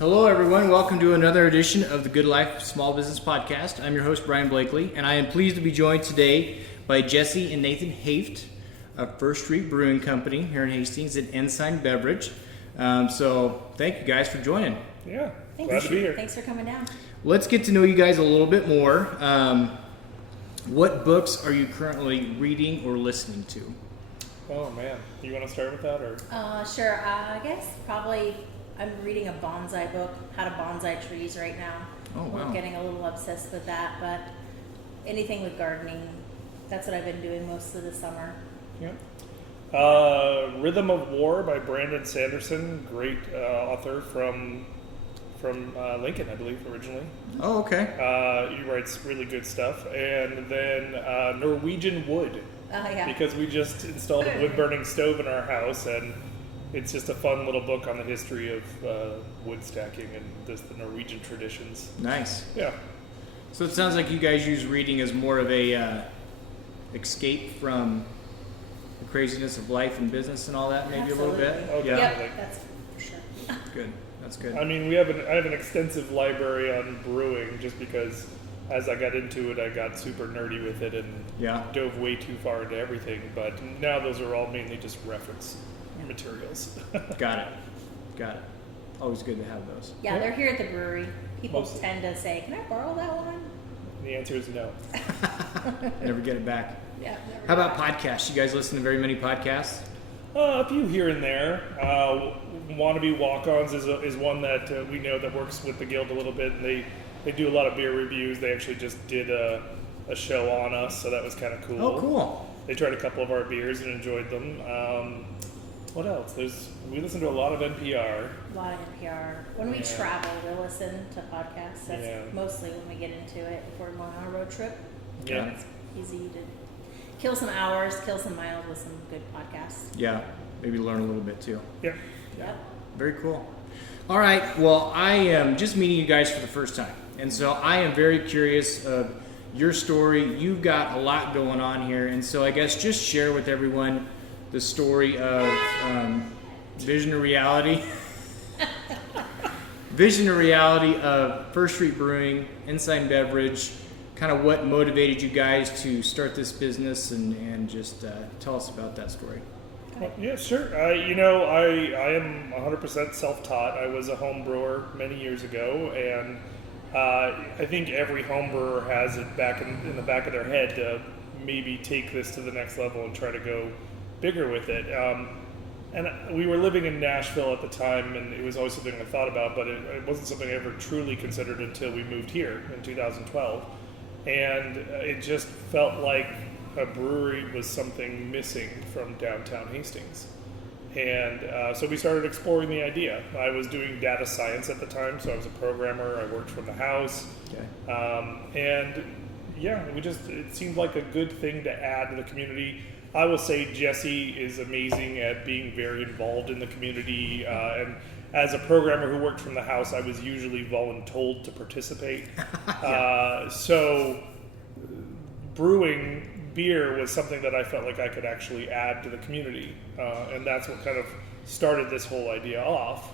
Hello, everyone. Welcome to another edition of the Good Life Small Business Podcast. I'm your host, Brian Blakely, and I am pleased to be joined today by Jessi and Nathan Hoeft of First Street Brewing Company here in Hastings and Ensign Beverage. So thank you guys for joining. Yeah, Thanks. glad to be here. Thanks for coming down. Let's get to know you guys a little bit more. What books are you currently reading or listening to? Oh man, you want to start with that or? Sure. I guess probably I'm reading a bonsai book, how to bonsai trees right now. Oh, wow. I'm getting a little obsessed with that, but anything with gardening, that's what I've been doing most of the summer. Yeah. Rhythm of War by Brandon Sanderson, great author from Lincoln, I believe, originally. Oh, okay. He writes really good stuff. And then Norwegian Wood, Yeah. because we just installed a wood-burning stove in our house, and it's just a fun little book on the history of wood stacking and the Norwegian traditions. Nice. Yeah. So it sounds like you guys use reading as more of a escape from the craziness of life and business and all that, maybe Absolutely. a little bit. Oh, Yeah. definitely. Yep, that's for sure. Good. That's good. I mean, I have an extensive library on brewing just because as I got into it, I got super nerdy with it and Yeah. dove way too far into everything. But now those are all mainly just reference materials. Got it. Always good to have those. Yeah, they're here at the brewery. People Mostly. tend to say, "Can I borrow that one?" The answer is no. Never get it back. Yeah. How about podcasts? You guys listen to very many podcasts? A few here and there. Wannabe Walk-Ons is one that we know that works with the guild a little bit, and they do a lot of beer reviews. They actually just did a show on us, so that was kind of cool. Oh, cool. They tried a couple of our beers and enjoyed them. What else? We listen to a lot of NPR. A lot of NPR. When we Yeah. travel, we'll listen to podcasts. That's Yeah. mostly when we get into it. If we're going on a road trip, Yeah. it's easy to kill some hours, kill some miles with some good podcasts. Yeah. Maybe learn a little bit too. Yeah. Yep. Very cool. All right. Well, I am just meeting you guys for the first time. And so I am very curious of your story. You've got a lot going on here. And so I guess just share with everyone the story of vision to reality. Vision to reality of First Street Brewing, Ensign Beverage, kind of what motivated you guys to start this business and just tell us about that story. Well, yeah, sure. I am 100% self-taught. I was a home brewer many years ago, and I think every home brewer has it back in the back of their head to maybe take this to the next level and try to go bigger with it. And we were living in Nashville at the time, and it was always something I thought about, but it wasn't something I ever truly considered until we moved here in 2012. And it just felt like a brewery was something missing from downtown Hastings. And so we started exploring the idea. I was doing data science at the time, so I was a programmer. I worked from the house. Okay. And yeah, it seemed like a good thing to add to the community. I will say Jessi is amazing at being very involved in the community. And as a programmer who worked from the house, I was usually voluntold to participate. So brewing beer was something that I felt like I could actually add to the community. And that's what kind of started this whole idea off.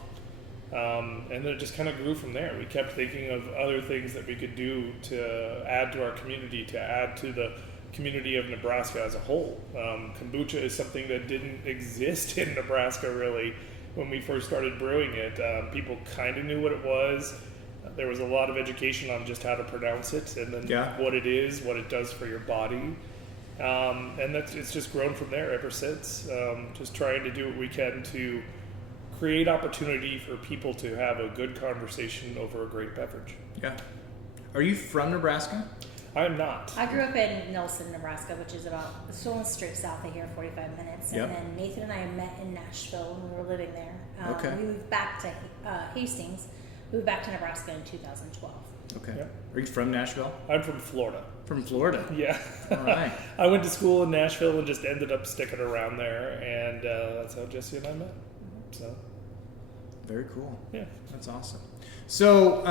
And then it just kind of grew from there. We kept thinking of other things that we could do to add to our community, to add to the community of Nebraska as a whole. Kombucha is something that didn't exist in Nebraska really when we first started brewing it. People kind of knew what it was. There was a lot of education on just how to pronounce it and then what it is, what it does for your body. And it's just grown from there ever since. Just trying to do what we can to create opportunity for people to have a good conversation over a great beverage. Yeah. Are you from Nebraska? I'm not. I grew up in Nelson, Nebraska, which is about straight south of here, 45 minutes. And then Nathan and I met in Nashville when we were living there. Okay. We moved back to Hastings, moved back to Nebraska in 2012. Okay. Yep. Are you from Nashville? I'm from Florida. From Florida? Yeah. All right. I went to school in Nashville and just ended up sticking around there, and that's how Jessi and I met. So. Very cool. Yeah. That's awesome. So,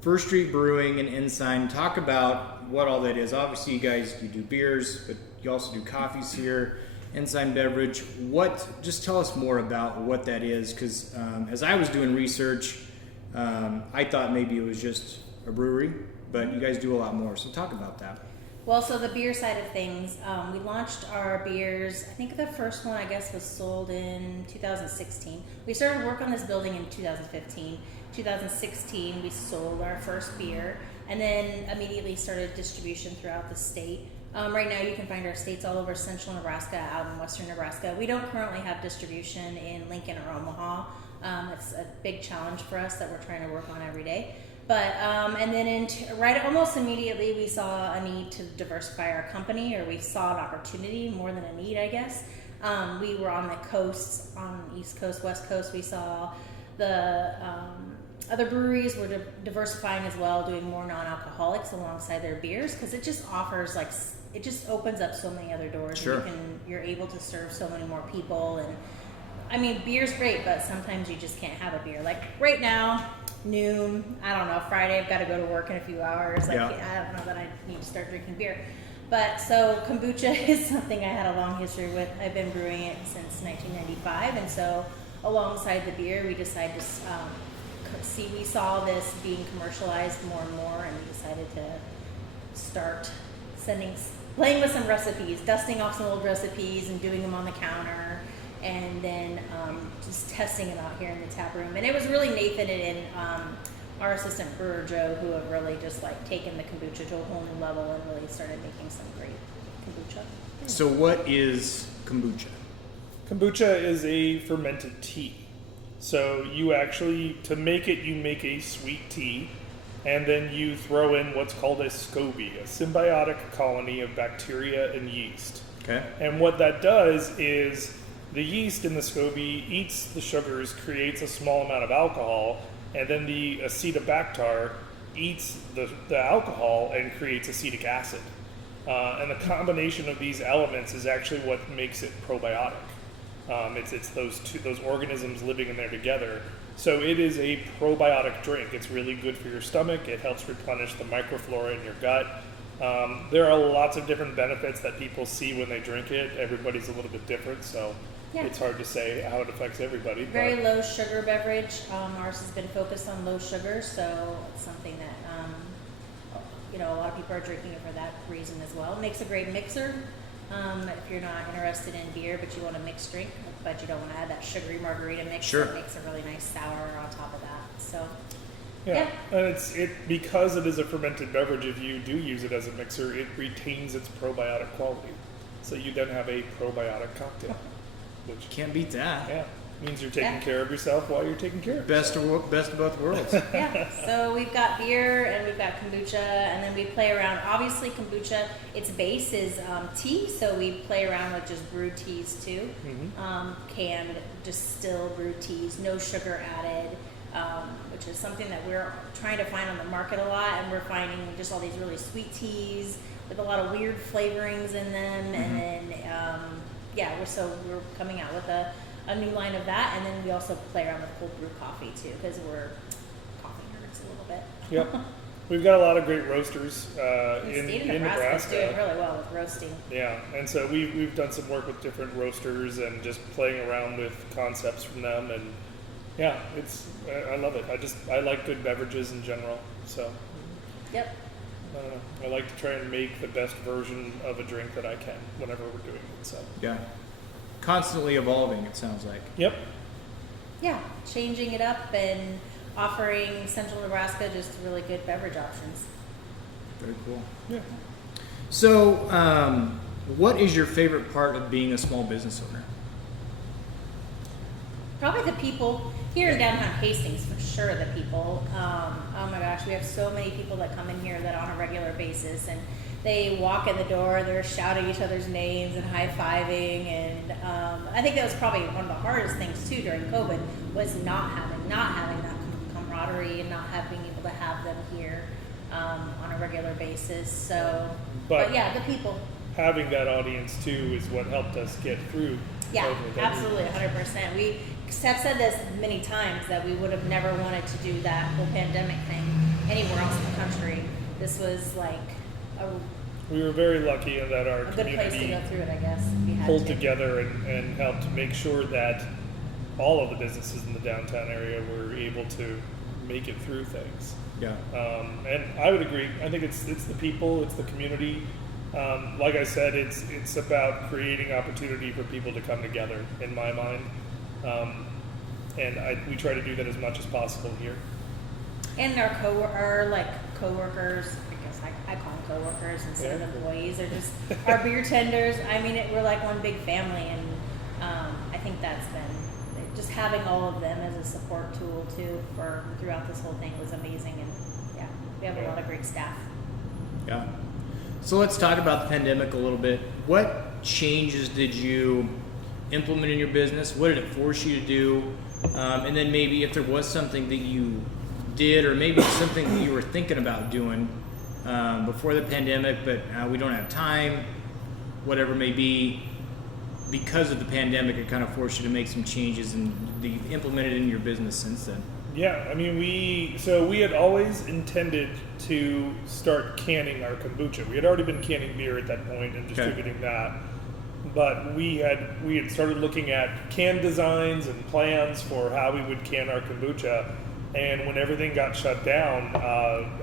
First Street Brewing and Ensign, talk about what all that is. Obviously, you do beers, but you also do coffees here. Ensign Beverage. Just tell us more about what that is, because as I was doing research, I thought maybe it was just a brewery, but you guys do a lot more. So talk about that. Well, so the beer side of things, we launched our beers. I think the first one, I guess, was sold in 2016. We started work on this building in 2015. 2016, we sold our first beer, and then immediately started distribution throughout the state. Right now, you can find our states all over central Nebraska, out in western Nebraska. We don't currently have distribution in Lincoln or Omaha. It's a big challenge for us that we're trying to work on every day. But and then almost immediately we saw a need to diversify our company, or we saw an opportunity more than a need, I guess. We were on the coasts, on East Coast, West Coast. We saw the other breweries were diversifying as well, doing more non-alcoholics alongside their beers, because it just offers it just opens up so many other doors. Sure. And you're able to serve so many more people. And I mean, beer's great, but sometimes you just can't have a beer. Like right now, noon, I don't know, Friday, I've got to go to work in a few hours. I don't know that I need to start drinking beer. But so kombucha is something I had a long history with. I've been brewing it since 1995, and so alongside the beer, we decided to we saw this being commercialized more and more, and we decided to start playing with some recipes, dusting off some old recipes and doing them on the counter, and then just testing them out here in the tap room. And it was really Nathan and our assistant brewer Joe who have really just taken the kombucha to a whole new level and really started making some great kombucha. So what is kombucha? Kombucha is a fermented tea. So you actually, to make it, you make a sweet tea, and then you throw in what's called a SCOBY, a symbiotic colony of bacteria and yeast. Okay. And what that does is the yeast in the SCOBY eats the sugars, creates a small amount of alcohol, and then the acetobacter eats the alcohol and creates acetic acid. And the combination of these elements is actually what makes it probiotic. It's those organisms living in there together. So it is a probiotic drink. It's really good for your stomach. It helps replenish the microflora in your gut. There are lots of different benefits that people see when they drink it. Everybody's a little bit different, so it's hard to say how it affects everybody. Very low sugar beverage. Ours has been focused on low sugar, so it's something that a lot of people are drinking it for that reason as well. It makes a great mixer. If you're not interested in beer, but you want a mixed drink, but you don't want to add that sugary margarita mix, sure. It makes a really nice sour on top of that. So, and it's because it is a fermented beverage. If you do use it as a mixer, it retains its probiotic quality. So you then have a probiotic cocktail, which Can't beat that. means you're taking care of yourself while you're taking care of Best of both worlds. So we've got beer and we've got kombucha, and then we play around. Obviously, kombucha, its base is tea, so we play around with just brewed teas too. Mm-hmm. Canned, distilled brewed teas, no sugar added, which is something that we're trying to find on the market a lot, and we're finding just all these really sweet teas with a lot of weird flavorings in them, and then we're coming out with a new line of that, and then we also play around with cold brew coffee too, because we're coffee nerds a little bit. Yep. We've got a lot of great roasters in Nebraska. Nebraska. Doing really well with roasting. Yeah, and so we've done some work with different roasters and just playing around with concepts from them, and I love it. I like good beverages in general, so. Yep. I don't know. I like to try and make the best version of a drink that I can whenever we're doing it. So. Yeah. Constantly evolving, it sounds like. Yep. Yeah, changing it up and offering Central Nebraska just really good beverage options. Very cool. Yeah. So, what is your favorite part of being a small business owner? Probably the people here in downtown Hastings, for sure. The people. Oh my gosh, we have so many people that come in here that on a regular basis, and they walk in the door, they're shouting each other's names and high-fiving, and I think that was probably one of the hardest things too during COVID, was not having that camaraderie and not being able to have them here on a regular basis. So, but yeah, the people. Having that audience too is what helped us get through. Yeah, COVID. absolutely, 100%. We have said this many times that we would have never wanted to do that whole pandemic thing anywhere else in the country. This was like We were very lucky in that our A good place to community go through it, I guess. If you had pulled to. together and helped make sure that all of the businesses in the downtown area were able to make it through things. Yeah. And I would agree. I think it's the people, it's the community. Like I said, it's about creating opportunity for people to come together. In my mind, and we try to do that as much as possible here. And our coworkers, I guess I call them coworkers instead of employees, or just our beer tenders. I mean, we're like one big family, and I think that's been just having all of them as a support tool too for throughout this whole thing was amazing. And yeah, we have a lot of great staff. Yeah. So let's talk about the pandemic a little bit. What changes did you implement in your business? What did it force you to do? And then maybe if there was something that you did, or maybe something that you were thinking about doing before the pandemic, but we don't have time, whatever it may be, because of the pandemic, it kind of forced you to make some changes and you've implemented in your business since then. Yeah, I mean, we had always intended to start canning our kombucha. We had already been canning beer at that point and distributing that, but we had started looking at can designs and plans for how we would can our kombucha. And when everything got shut down,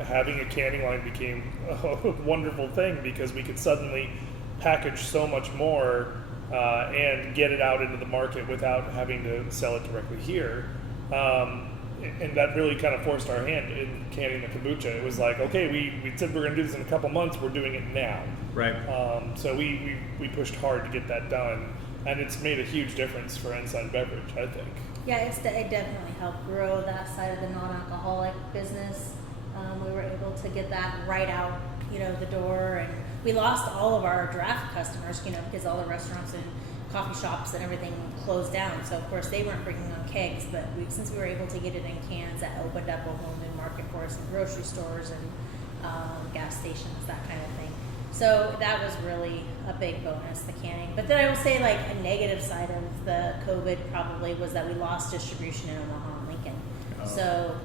having a canning line became a wonderful thing because we could suddenly package so much more and get it out into the market without having to sell it directly here. And that really kind of forced our hand in canning the kombucha. It was like, okay, we said we're going to do this in a couple months. We're doing it now. Right. So we pushed hard to get that done. And it's made a huge difference for Ensign Beverage, I think. Yeah, it definitely helped grow that side of the non-alcoholic business. We were able to get that right out, the door, and we lost all of our draft customers, because all the restaurants and coffee shops and everything closed down. So of course they weren't bringing on kegs, but since we were able to get it in cans, that opened up a whole new market for us in grocery stores and gas stations, that kind of thing. So that was really a big bonus, the canning. But then I would say like a negative side of the COVID probably was that we lost distribution in Omaha and Lincoln. Oh. So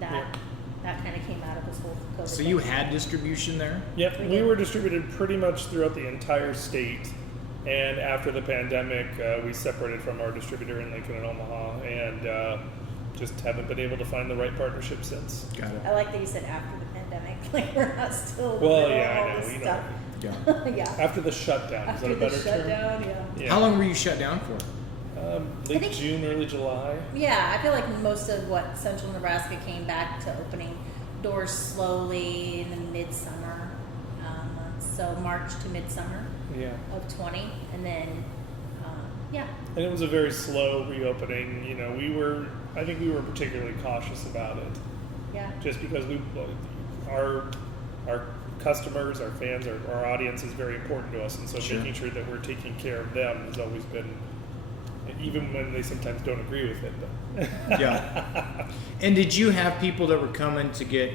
that kind of came out of this whole COVID So thing. you had distribution there? Yep, we were distributed pretty much throughout the entire state. And after the pandemic, we separated from our distributor in Lincoln and Omaha, and just haven't been able to find the right partnership since. Got it. I like that you said after the pandemic, like we're not still in the Well, middle yeah, of all I know. this You stuff. Yeah. Yeah. After the shutdown, After is that a the better term? shutdown, yeah. How long were you shut down for? Late think- June, early July. Yeah, I feel like most of what Central Nebraska came back to opening doors slowly in the midsummer, so March to midsummer Yeah. of 20, and then And it was a very slow reopening. I think we were particularly cautious about it, yeah. just because our customers, our fans, our audience is very important to us, and so Sure. making sure that we're taking care of them has always been, even when they sometimes don't agree with it. But Yeah. And did you have people that were coming to get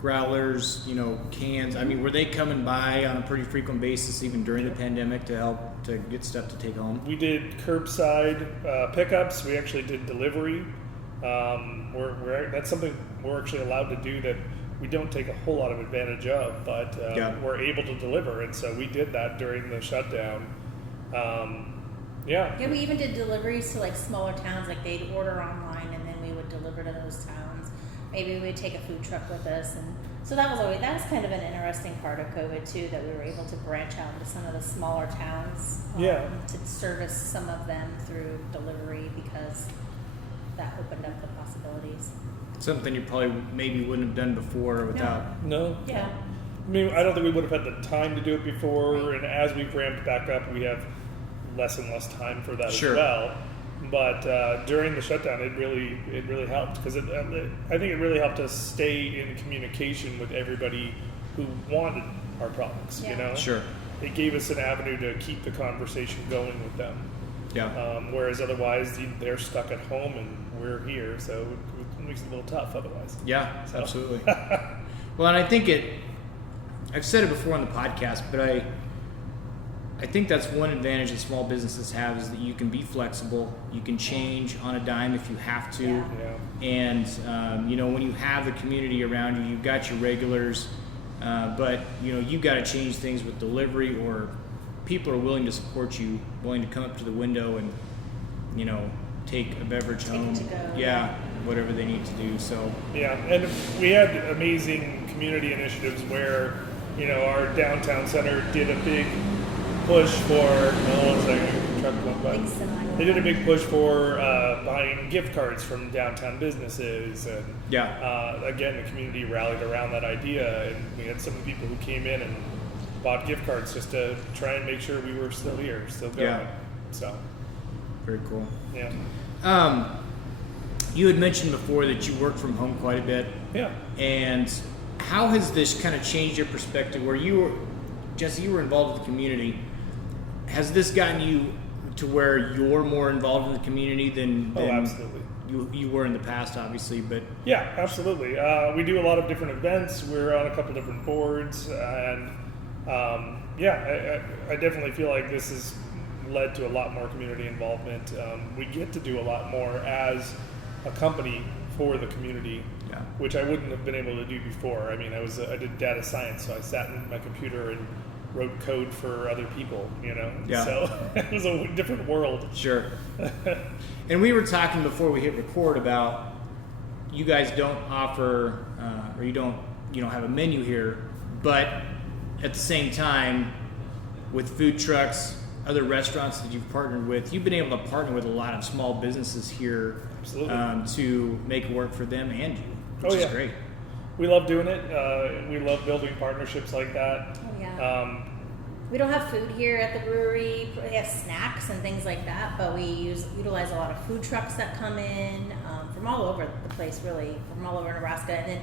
growlers, cans? I mean, were they coming by on a pretty frequent basis even during the pandemic to help to get stuff to take home? We did curbside pickups. We actually did delivery. That's something we're actually allowed to do that we don't take a whole lot of advantage of, but we're able to deliver, and so we did that during the shutdown. Yeah, we even did deliveries to like smaller towns. Like they'd order online, and then we would deliver to those towns. Maybe we'd take a food truck with us, and so that was kind of an interesting part of COVID too. That we were able to branch out into some of the smaller towns, to service some of them through delivery because that opened up the possibilities. Something you probably maybe wouldn't have done before without. No. Yeah. I mean, I don't think we would have had the time to do it before, and as we've ramped back up, we have less and less time for that Sure. as well. But during the shutdown, it really helped because I think it really helped us stay in communication with everybody who wanted our products. Yeah. Sure. It gave us an avenue to keep the conversation going with them. Yeah. Whereas otherwise, they're stuck at home and we're here, so it makes it a little tough otherwise. Yeah, So. absolutely. Well, and I think I've said it before on the podcast, but I think that's one advantage that small businesses have is that you can be flexible, you can change on a dime if you have to, Yeah. Yeah. and when you have the community around you, you've got your regulars, But you've got to change things with delivery, or people are willing to support you, willing to come up to the window and take a beverage home. Take it to go. Yeah, whatever they need to do. So Yeah, and we had amazing community initiatives where, our downtown center did a big push for. Hold on a second, truck went by. Thanks, Simone. They did a big push for buying gift cards from downtown businesses, and again, the community rallied around that idea, and we had some people who came in and bought gift cards just to try and make sure we were still here, still going. Yeah. So very cool. yeah. You had mentioned before that you work from home quite a bit. Yeah. And how has this kind of changed your perspective? Where Jessi, you were involved with the community. Has this gotten you to where you're more involved in the community than Absolutely. you were in the past, obviously? But Yeah, absolutely. We do a lot of different events. We're on a couple different boards, and I definitely feel like this has led to a lot more community involvement. We get to do a lot more as a company for the community, which I wouldn't have been able to do before. I mean, I did data science, so I sat in my computer and wrote code for other people, Yeah. So it was a different world. Sure. And we were talking before we hit record about you guys don't offer, or you don't have a menu here, but at the same time, with food trucks, other restaurants that you've partnered with, you've been able to partner with a lot of small businesses here. Absolutely. To make it work for them and you, which is great. We love doing it. We love building partnerships like that. Oh, yeah. We don't have food here at the brewery. We have snacks and things like that, but we utilize a lot of food trucks that come in from all over the place, really, from all over Nebraska. And then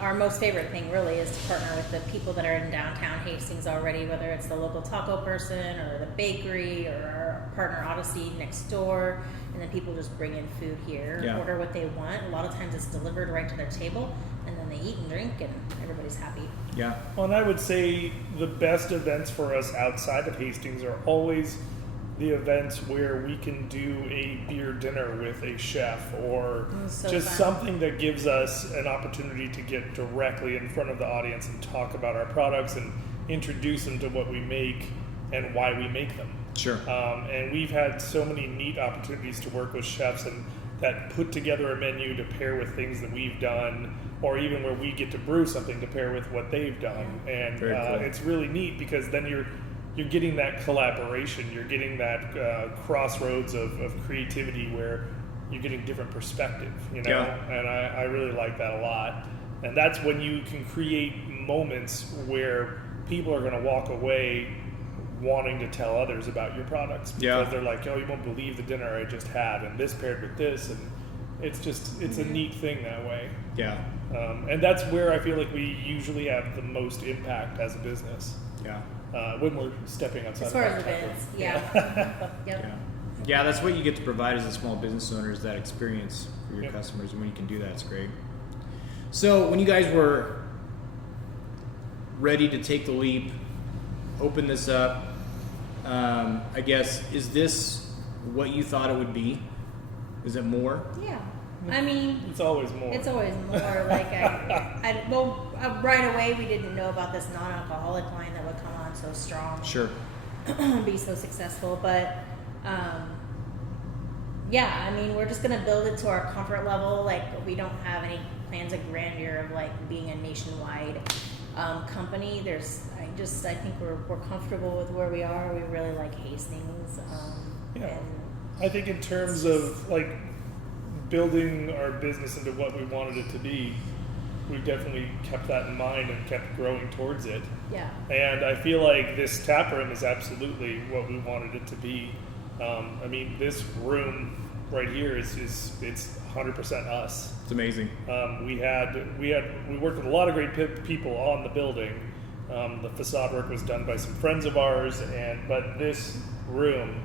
our most favorite thing really is to partner with the people that are in downtown Hastings already, whether it's the local taco person or the bakery or our partner Odyssey next door. And then people just bring in food here, order what they want. A lot of times it's delivered right to their table, and then they eat and drink, and everybody's happy. Yeah. Well, and I would say the best events for us outside of Hastings are always the events where we can do a beer dinner with a chef, or just something that gives us an opportunity to get directly in front of the audience and talk about our products and introduce them to what we make and why we make them. Sure. And we've had so many neat opportunities to work with chefs and that put together a menu to pair with things that we've done, or even where we get to brew something to pair with what they've done. And Very cool. It's really neat because then you're getting that collaboration, you're getting that crossroads of creativity where you're getting different perspective, And I really like that a lot. And that's when you can create moments where people are going to walk away wanting to tell others about your products because they're like, oh, you won't believe the dinner I just had, and this paired with this, and it's a neat thing that way. Yeah. And that's where I feel like we usually have the most impact as a business. Yeah. When we're stepping outside As far of as our events, comfort. Yep. Yeah, that's what you get to provide as a small business owner, is that experience for your Yep. customers, and when you can do that, it's great. So when you guys were ready to take the leap, open this up, I guess, is this what you thought it would be? Is it more? Yeah. I mean, It's always more. it's always more. Like right away we didn't know about this non-alcoholic line that would come on so strong, Sure. be so successful. But I mean, we're just gonna build it to our comfort level. Like, we don't have any plans of grandeur of like being a nationwide company. I think we're comfortable with where we are. We really like Hastings. Yeah. I think in terms of like building our business into what we wanted it to be, we definitely kept that in mind and kept growing towards it. Yeah. And I feel like this tap room is absolutely what we wanted it to be. I mean, this room right here it's 100% us. It's amazing. We worked with a lot of great people on the building. The facade work was done by some friends of ours, but this room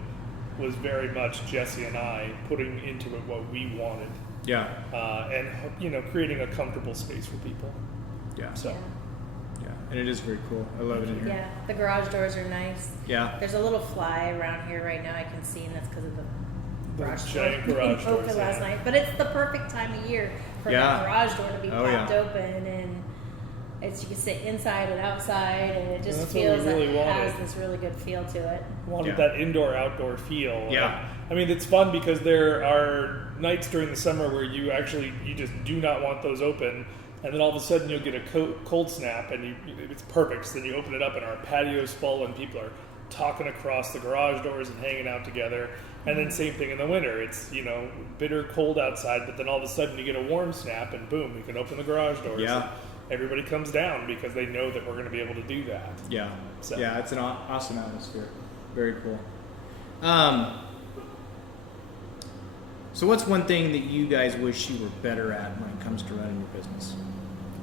was very much Jessi and I putting into it what we wanted. Yeah. And creating a comfortable space for people. Yeah. So. Yeah. And it is very cool. I love it in here. Yeah. The garage doors are nice. Yeah. There's a little fly around here right now I can see, and that's because of the garage giant door garage being open doors, last night. But it's the perfect time of year for that garage door to be popped open, and It's you can sit inside and outside, and it just That's what we feels like really it wanted. has this really good feel to it. Wanted Yeah. that indoor-outdoor feel. Yeah. I mean, it's fun because there are nights during the summer where you just do not want those open, and then all of a sudden you'll get a cold snap, and it's perfect. So then you open it up, and our patio's full, and people are talking across the garage doors and hanging out together. And then same thing in the winter. It's, bitter cold outside, but then all of a sudden you get a warm snap, and boom, you can open the garage doors. Yeah. And everybody comes down because they know that we're going to be able to do that. Yeah. So. Yeah, it's an awesome atmosphere. Very cool. So what's one thing that you guys wish you were better at when it comes to running your business?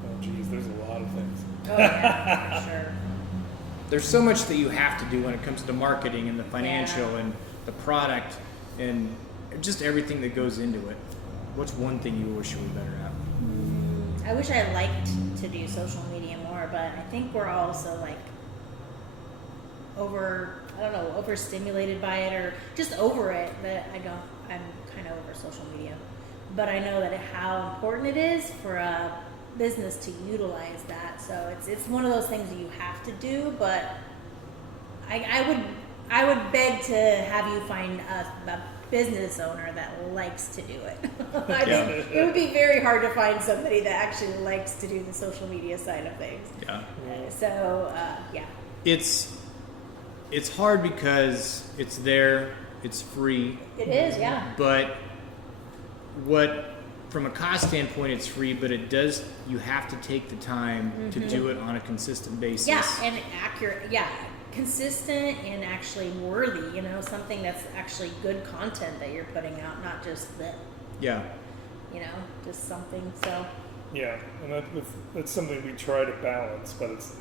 Oh, geez, there's a lot of things. Oh yeah, for sure. There's so much that you have to do when it comes to marketing and the financial Yeah. and the product and just everything that goes into it. What's one thing you wish you were better at? I wish I liked to do social media more, but I think we're all so overstimulated by it or just over it that I'm kind of over social media. But I know that how important it is for a business to utilize that. So it's one of those things that you have to do, but I would beg to have you find a business owner that likes to do it. I think it would be very hard to find somebody that actually likes to do the social media side of things. Yeah. Yeah. It's hard because it's there, it's free, It is, yeah. but from a cost standpoint, it's free, but you have to take the time to do it on a consistent basis. Yeah, and accurate. Yeah, consistent and actually worthy. Something that's actually good content that you're putting out, not just that. Yeah. Just something. So. Yeah, and that's something we try to balance, but it's,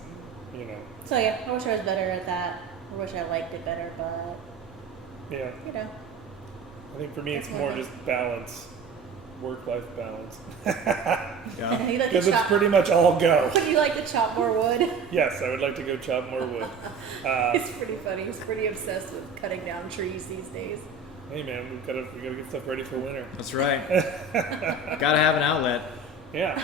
So yeah, I wish I was better at that. I wish I liked it better, but. Yeah. I think for me, it's That's more one thing. just balance, work-life balance. Yeah. You like to Because it's chop. pretty much all go. Would you like to chop more wood? Yes, I would like to go chop more wood. It's pretty funny. He's pretty obsessed with cutting down trees these days. Hey man, we gotta get stuff ready for winter. That's right. Gotta have an outlet. Yeah,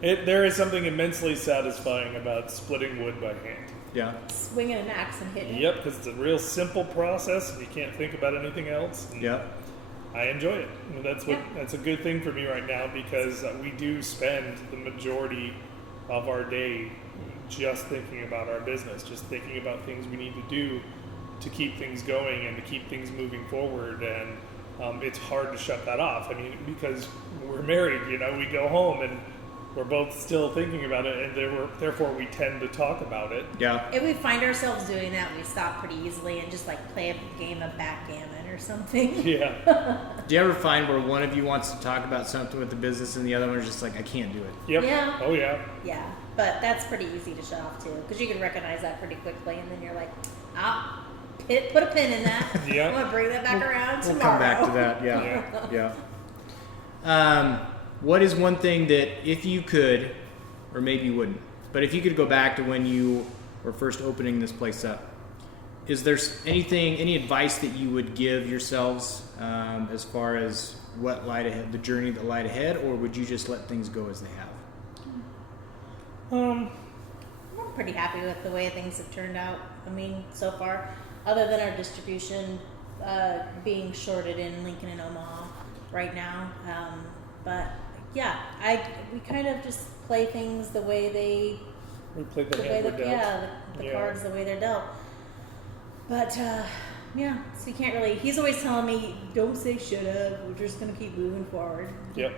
there is something immensely satisfying about splitting wood by hand. Yeah. Swinging an axe and hitting it. Yep, because it's a real simple process and you can't think about anything else. And Yep. I enjoy it. And that's a good thing for me right now because we do spend the majority of our day just thinking about our business, just thinking about things we need to do to keep things going and to keep things moving forward. And it's hard to shut that off. I mean, because we're married, we go home and we're both still thinking about it, and therefore we tend to talk about it. Yeah. If we find ourselves doing that, we stop pretty easily and just play a game of backgammon or something. Yeah. Do you ever find where one of you wants to talk about something with the business and the other one is just like, I can't do it? Yep. Yeah. Oh yeah. Yeah, but that's pretty easy to shut off too, because you can recognize that pretty quickly, and then you're like, put a pin in that. Yeah. I'm gonna bring that back around We'll tomorrow. come back to that. Yeah. Yeah. What is one thing that if you could, or maybe you wouldn't, but if you could go back to when you were first opening this place up, is there any advice that you would give yourselves as far as what lied ahead, the journey that lied ahead, or would you just let things go as they have? I'm pretty happy with the way things have turned out. I mean, so far, other than our distribution being shorted in Lincoln and Omaha right now, but yeah, we kind of just play things the way We played the the way hand we're that dealt. the cards the way they're dealt. But yeah, so you can't really. He's always telling me, "Don't say should have. We're just gonna keep moving forward." Yep.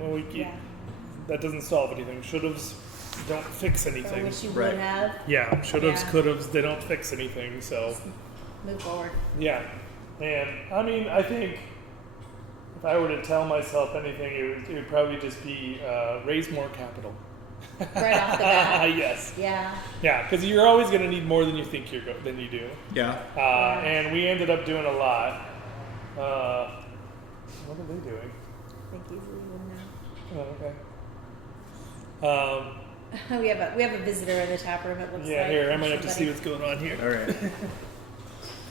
Well, Yeah. that doesn't solve anything. Should'ves don't fix I anything. wish you Right. would have. Yeah, should'ves, Yeah. could'ves, they don't fix anything. So Move forward. yeah, and I mean, I think if I were to tell myself anything, it would probably just be raise more capital. Right off the bat. Yes. Yeah. Yeah, because you're always going to need more than you think than you do. Yeah. And we ended up doing a lot. What are they doing? I think he's leaving now. Oh, okay. We have a visitor in the tap room. It looks Yeah, like. here I might have to see Somebody. what's going on here. All right.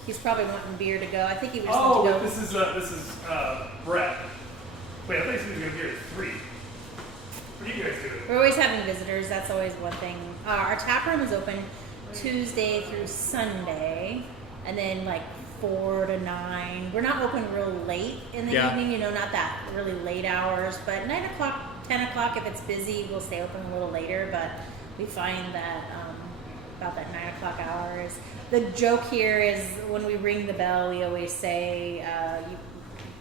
He's probably wanting beer to go. I think he was just want to go. this is Brett. Wait, I thought he was going to be here at 3. What do you guys do? We're always having visitors. That's always one thing. Our tap room is open Tuesday through Sunday, and then like 4 to 9. We're not open real late in the evening, not that really late hours, but 9 o'clock, 10 o'clock, if it's busy, we'll stay open a little later, but we find that about that 9 o'clock hours. The joke here is when we ring the bell, we always say,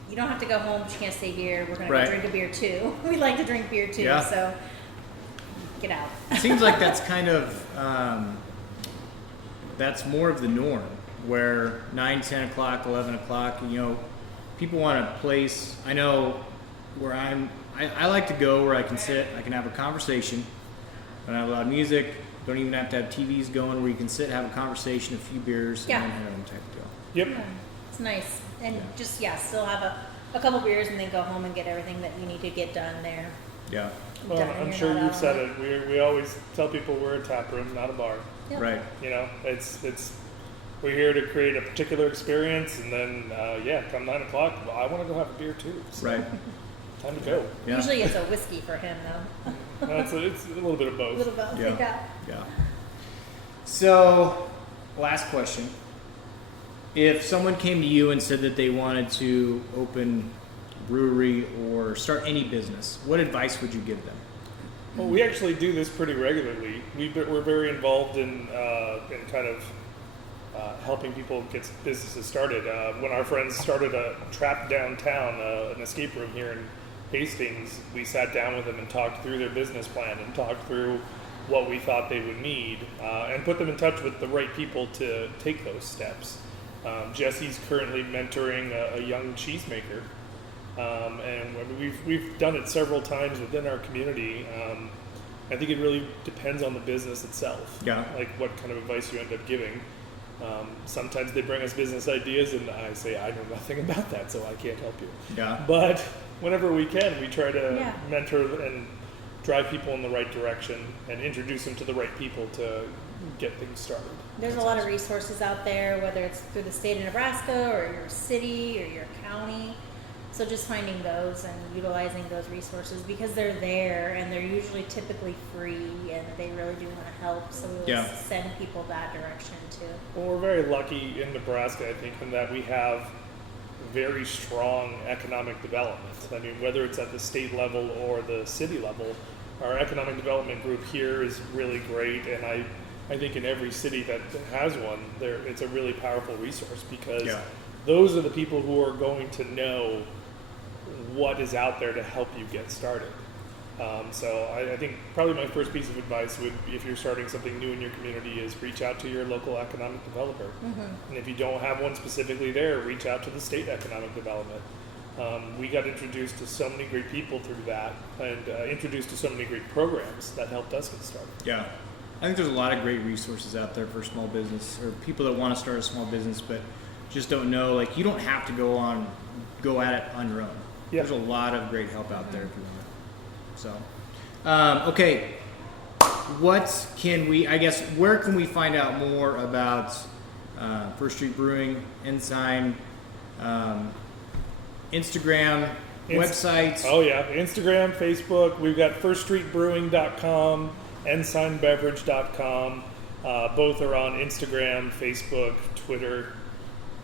you don't have to go home, but you can't stay here. We're going to go drink a beer too. We like to drink beer too, so get out. It seems like that's kind of, that's more of the norm, where 9, 10 o'clock, 11 o'clock, people want a place. I know where I like to go where I can sit, I can have a conversation, don't have loud music, don't even have to have TVs going, where you can sit, have a conversation, a few beers, and then head home type of deal. Yep. Yeah, it's nice. And just, still have a couple beers and then go home and get everything that you need to get done there. Yeah. Well, Done, I'm you're sure not you've out said on it. We always tell people we're a tap room, not a bar. Yep. Right. It's we're here to create a particular experience, and then come 9 o'clock, well, I want to go have a beer too. So Right. time to go. Yeah. Usually it's a whiskey for him, though. It's a little bit of both. A little bit. Yeah. So, last question. If someone came to you and said that they wanted to open a brewery or start any business, what advice would you give them? Well, we actually do this pretty regularly. We're very involved in kind of helping people get businesses started. When our friends started a trap downtown, an escape room here in Hastings, we sat down with them and talked through their business plan and talked through what we thought they would need and put them in touch with the right people to take those steps. Jesse's currently mentoring a young cheesemaker. And we've done it several times within our community. I think it really depends on the business itself. Yeah. Like what kind of advice you end up giving. Sometimes they bring us business ideas and I say, I know nothing about that, so I can't help you. Yeah. But whenever we can, we try to Yeah. mentor and drive people in the right direction and introduce them to the right people to get things started. There's a lot of resources out there, whether it's through the state of Nebraska or your city or your county. So just finding those and utilizing those resources because they're there and they're usually typically free and they really do want to help. So we will send people that direction too. Well, we're very lucky in Nebraska, I think, in that we have very strong economic development. I mean, whether it's at the state level or the city level, our economic development group here is really great, and I think in every city that has one, it's a really powerful resource because those are the people who are going to know what is out there to help you get started. So I think probably my first piece of advice would be if you're starting something new in your community is reach out to your local economic developer. Mm-hmm. And if you don't have one specifically there, reach out to the state economic development. We got introduced to so many great people through that and introduced to so many great programs that helped us get started. Yeah. I think there's a lot of great resources out there for small business or people that want to start a small business but just don't know. Like, you don't have to go at it on your own. Yeah. There's a lot of great help out there if you want it. So, okay. What can we, where can we find out more about First Street Brewing, Ensign, Instagram, websites? Oh yeah, Instagram, Facebook. We've got firststreetbrewing.com, ensignbeverage.com. Both are on Instagram, Facebook, Twitter,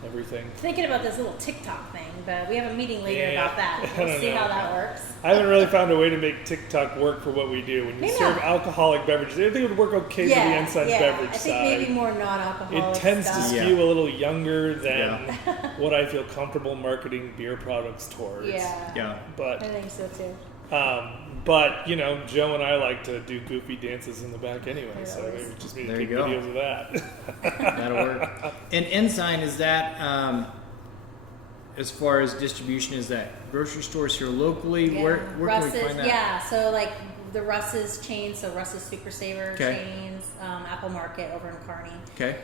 everything. Thinking about this little TikTok thing, but we have a meeting later about that. We'll see how that works. I haven't really found a way to make TikTok work for what we do. When you serve alcoholic beverages, I think it would work okay for the Ensign Beverage I think side. maybe more non-alcoholic It tends stuff. to skew a little younger than what I feel comfortable marketing beer products towards. Yeah. But I think so too. But Joe and I like to do goofy dances in the back anyway, so maybe we just need to take videos of that. That'll work. And Ensign, is that as far as distribution, is that grocery stores here locally? Yeah. Where Russ's, can we find that? Yeah, so like the Russ's chain, so Russ's Super Saver chains, Apple Market over in Kearney. Okay.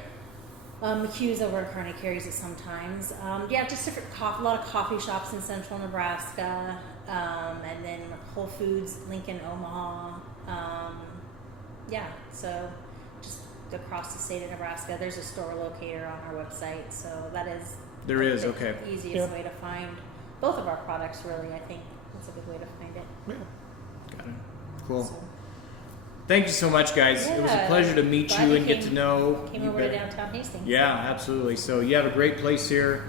McHugh's over in Kearney carries it sometimes. Just different a lot of coffee shops in central Nebraska, and then Whole Foods, Lincoln, Omaha. So just across the state of Nebraska. There's a store locator on our website, so that is the easiest way to find both of our products. Really, I think that's a good way to find it. Yeah. Got it. Cool. So, Thank you so much, guys. It was a Yeah, pleasure to meet glad you you and get came- to know came you over to better. downtown Hastings. Yeah, absolutely. So you have a great place here.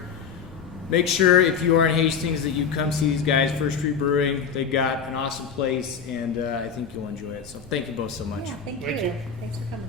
Make sure if you are in Hastings that you come see these guys, First Street Brewing. They got an awesome place, and I think you'll enjoy it. So thank you both so much. Yeah, thank Thank you. you. Thanks for coming.